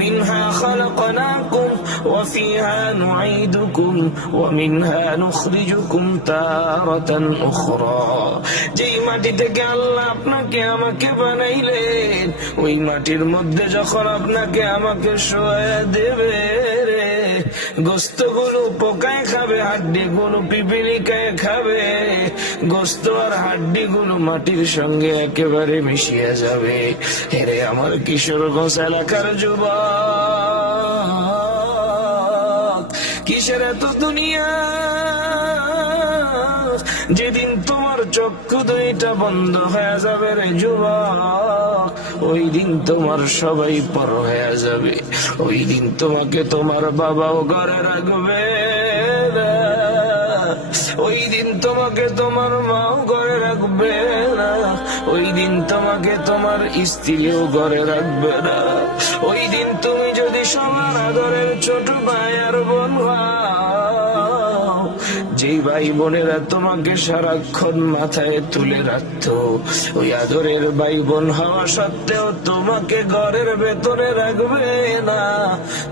منها خلقناكم وفيها نعيدكم ومنها نخرجكم تارة أخرى। যেই মাটি থেকে আল্লাহ আপনাকে আমাকে বানাইলেন, ওই মাটির মধ্যে যখন আপনাকে আমাকে শোয়া দেবে, গোস্ত গুলো পোকায় খাবে, হাড্ডি গুলো পিপিলিকায় খাবে, গোস্ত আর হাড্ডি গুলো মাটির সঙ্গে একেবারে মিশিয়ে যাবে। হেরে আমার কিশোরগঞ্জ এলাকার যুবক, কিসের এত দুনিয়া? যেদিন তোমার চক্ষু দুইটা বন্ধ হয়ে যাবে রে যুবক, ওই দিন তোমার সবাই পর হয়ে যাবে। ওই দিন তোমাকে তোমার বাবাও ঘরে রাখবে না, ওই দিন তোমাকে তোমার মাও ঘরে রাখবে না, ওই দিন তোমাকে তোমার স্ত্রীও ঘরে রাখবে না। ওই দিন তুমি যদি সবার আদরের ছোট ভাই আর বোন হও, যেই ভাই বোনেরা তোমাকে সারাক্ষণ মাথায় তুলে রাখতো, ওই আদরের ভাই বোন হওয়া সত্ত্বেও তোমাকে ঘরের ভেতরে রাখবে না,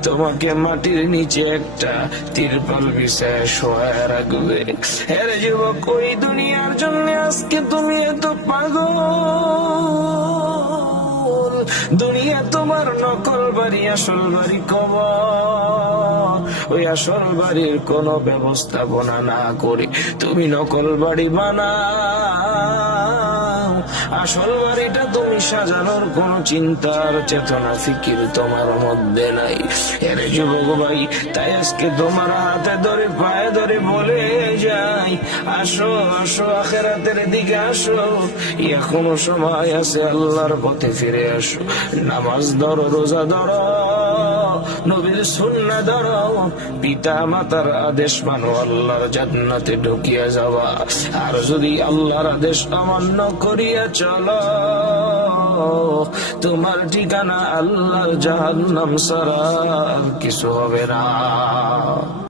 তোমাকে মাটির নিচে একটা তিরপাল বিছায় শোয়ায় রাখবে। এর যুবক, ওই দুনিয়ার জন্য আজকে তুমি এত পাগল। দুনিয়া তোমার নকল বাড়ি, আসল বাড়ি কবর। ওই আসল বাড়ির কোন ব্যবস্থাপনা না করে তুমি নকল বাড়ি বানাও। আসল বাড়িটা তুমি সাজানোর কোন চিন্তার চেতনা ফিকির তোমার মধ্যে নাই। এর যুবক ভাই, তাই আজকে তোমার হাতে ধরে পায়ে ধরে বলে যাই, আসো আসো আখিরাতের দিকে আসো, এখনো সময় আছে, আল্লাহর পথে ফিরে আসো। নামাজ ধরো, রোজা ধরো, নবীর সুন্নাহ ধরো, পিতা মাতার আদেশ মানো, আল্লাহর জান্নাতে ঢুকিয়া যাওয়া। আর যদি আল্লাহর আদেশ অমান্য করিয়া চলো, তোমার ঠিকানা আল্লাহর জাহান্নাম ছাড়া আর কিছু হবে না।